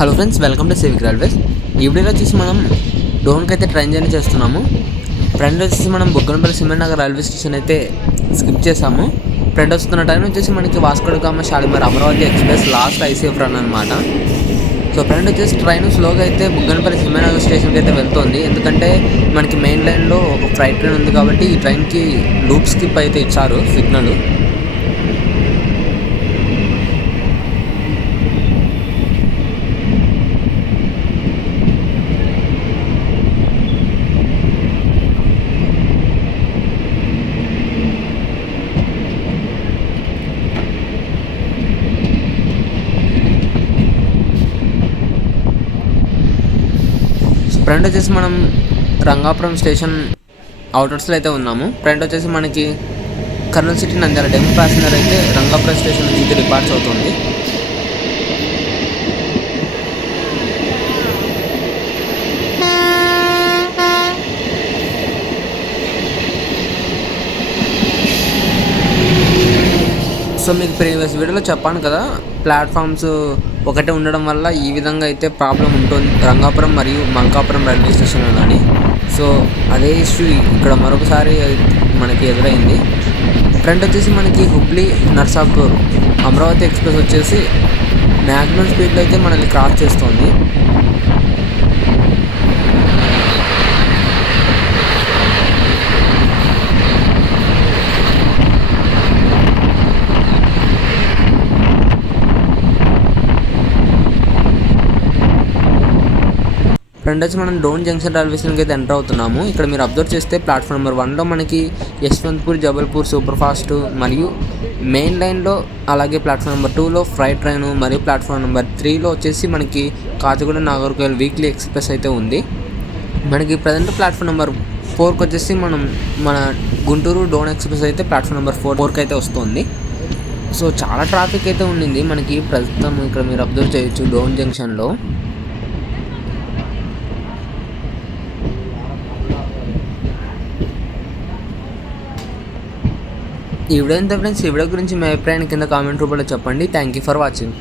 Hello friends, welcome to civic railways. ఈ వీడియోలో వచ్చేసి మనం డోన్కి అయితే ట్రైన్ జర్నీ చేస్తున్నాము. ఫ్రెండ్ వచ్చేసి మనం Bugganapalli cement Nagar railway station అయితే స్కిప్ చేసాము. ఫ్రెండ్ వస్తున్న టైం వచ్చేసి మనకి Vasco da Gama Shalimar Amaravati express last ICF run అనమాట. సో ఫ్రెండ్ వచ్చేసి ట్రైన్ స్లోగా అయితే బుగ్గనపల్లి సిమెంట్ నగర్ స్టేషన్కి అయితే వెళ్తుంది. ఎందుకంటే మనకి మెయిన్ లైన్లో ఒక ఫ్రైట్ ట్రైన్ ఉంది కాబట్టి ఈ ట్రైన్కి లూప్ స్కిప్ అయితే ఇచ్చారు సిగ్నల్. ఫ్రెండ్ వచ్చేసి మనం రంగాపురం స్టేషన్ అవుటర్స్లో అయితే ఉన్నాము. ఫ్రెండ్ వచ్చేసి మనకి Kurnool city Nandyal demo passenger అయితే రంగాపురం స్టేషన్ నుంచి డిపార్ట్స్ అవుతుంది. సో మీకు ప్రీవియస్ వీడియోలో చెప్పాను కదా, ప్లాట్ఫామ్స్ ఒకటే ఉండడం వల్ల ఈ విధంగా అయితే ప్రాబ్లం ఉంటుంది రంగాపురం మరియు మల్కాపురం రైల్వే స్టేషన్లో కానీ. సో అదే ఇష్యూ ఇక్కడ మరొకసారి మనకి ఎదురైంది. ఫ్రంట్ వచ్చేసి మనకి హుబ్లీ నర్సాపూర్ అమరావతి ఎక్స్ప్రెస్ వచ్చేసి మ్యాక్సిమం స్పీడ్లో అయితే మనల్ని క్రాస్ చేస్తుంది. ఫ్రెండ్ వచ్చి మనం డోన్ జంక్షన్ రైల్వే స్టేషన్కి అయితే ఎంటర్ అవుతున్నాము. ఇక్కడ మీరు అబ్జర్వ్ చేస్తే ప్లాట్ఫామ్ నెంబర్ 1లో మనకి యశ్వంత్పూర్ జబల్పూర్ సూపర్ ఫాస్ట్ మరియు మెయిన్ లైన్లో, అలాగే ప్లాట్ఫామ్ నెంబర్ 2లో ఫ్రైట్ ట్రైన్ మరియు ప్లాట్ఫామ్ నెంబర్ 3లో వచ్చేసి మనకి కాచిగూడ నాగర్కోయిల్ వీక్లీ ఎక్స్ప్రెస్ అయితే ఉంది. మనకి ప్రజెంట్ ప్లాట్ఫామ్ నెంబర్ 4కి వచ్చేసి మన గుంటూరు డోన్ ఎక్స్ప్రెస్ అయితే ప్లాట్ఫామ్ నెంబర్ 4కి అయితే వస్తుంది. సో చాలా ట్రాఫిక్ అయితే ఉండింది మనకి ప్రస్తుతం. ఇక్కడ మీరు అబ్జర్వ్ చేయొచ్చు డోన్ జంక్షన్లో. ఈ వీడియో ఎంత ఫ్రెండ్స్, ఈ వీడియో గురించి మీ అభిప్రాయాన్ని కింద కామెంట్ రూపంలో చెప్పండి. Thank you for watching.